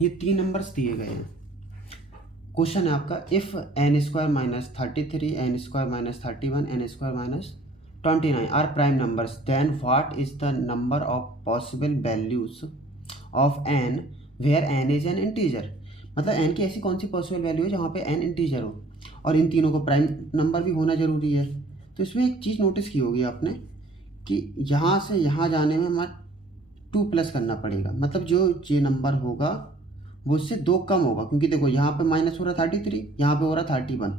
ये 3 नंबर्स दिए गए हैं। क्वेश्चन है आपका, if n square minus 33, n square minus 31, n square minus 29 are prime numbers, then what is the number of possible values of n where n is an integer. मतलब n की ऐसी कौन सी possible value है जहाँ पे n integer हो और इन तीनों को प्राइम नंबर भी होना ज़रूरी है। तो इसमें एक चीज़ नोटिस की होगी आपने कि यहाँ से यहाँ जाने में हमारा 2 प्लस करना पड़ेगा, मतलब जो ये नंबर होगा वो उससे 2 कम होगा, क्योंकि देखो यहाँ पे माइनस हो रहा 33, यहाँ पे हो रहा 31।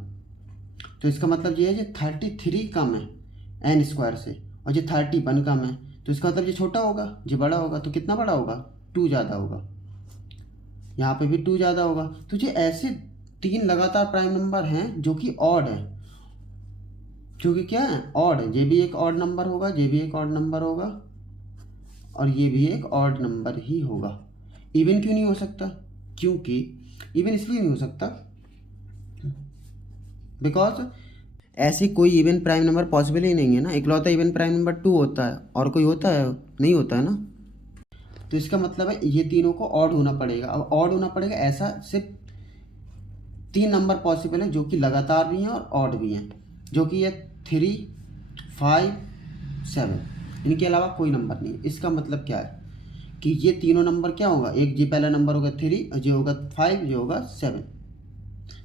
तो इसका मतलब ये है कि 33 कम है n स्क्वायर से और ये 31 कम है, तो इसका मतलब ये छोटा होगा, ये बड़ा होगा। तो कितना बड़ा होगा? 2 ज़्यादा होगा। यहाँ पे भी 2 ज़्यादा होगा। तो ये ऐसे 3 लगातार प्राइम नंबर हैं जो कि ऑड है, जो कि क्या है? ऑड है। ये भी एक ऑड नंबर होगा, ये भी एक ऑड नंबर होगा और ये भी एक ऑड नंबर ही होगा। इवन क्यों नहीं हो सकता? क्योंकि इवन इसलिए नहीं हो सकता बिकॉज ऐसी कोई इवन प्राइम नंबर पॉसिबल ही नहीं है ना। इकलौता इवन प्राइम नंबर 2 होता है, और कोई होता है? नहीं होता है ना। तो इसका मतलब है ये तीनों को ऑड होना पड़ेगा। अब ऑड होना पड़ेगा, ऐसा सिर्फ 3 नंबर पॉसिबल है जो कि लगातार भी हैं और ऑड भी हैं, जो कि ये 3, 5, 7, इनके अलावा कोई नंबर नहीं। इसका मतलब क्या है कि ये तीनों नंबर क्या होगा? एक जी पहला नंबर होगा 3, जो होगा 5, जो होगा 7।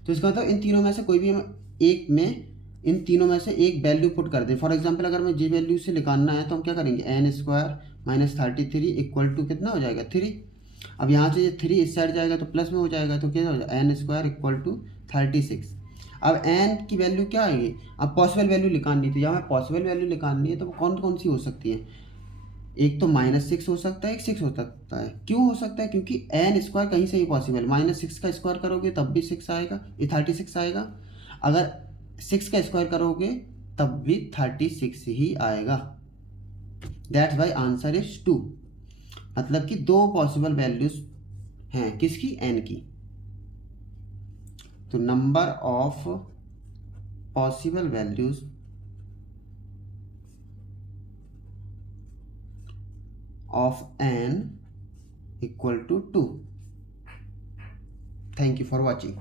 तो इसका मतलब इन तीनों में से कोई भी हम एक में, इन तीनों में से एक वैल्यू पुट कर दें। फॉर एग्जांपल अगर मैं जी वैल्यू से निकालना है तो हम क्या करेंगे? n square minus 33 equal to कितना हो जाएगा? 3। अब यहाँ से ये 3 इस साइड जाएगा तो प्लस में हो जाएगा, तो क्या हो जाएगा? n square equal to 36। अब n की वैल्यू क्या आएगी? अब पॉसिबल वैल्यू निकालनी थी। जहाँ मैं पॉसिबल वैल्यू निकालनी है तो वो कौन कौन सी हो सकती है? एक तो -6 हो सकता है, एक 6 हो सकता है। क्यों हो सकता है? क्योंकि n स्क्वायर कहीं से ही पॉसिबल। -6 का स्क्वायर करोगे तब भी 6 आएगा, ये 36 आएगा। अगर 6 का स्क्वायर करोगे तब भी 36 ही आएगा। That's why answer is 2। मतलब कि 2 पॉसिबल वैल्यूज हैं किसकी? n की। तो number of possible values of n equal to 2. Thank you for watching.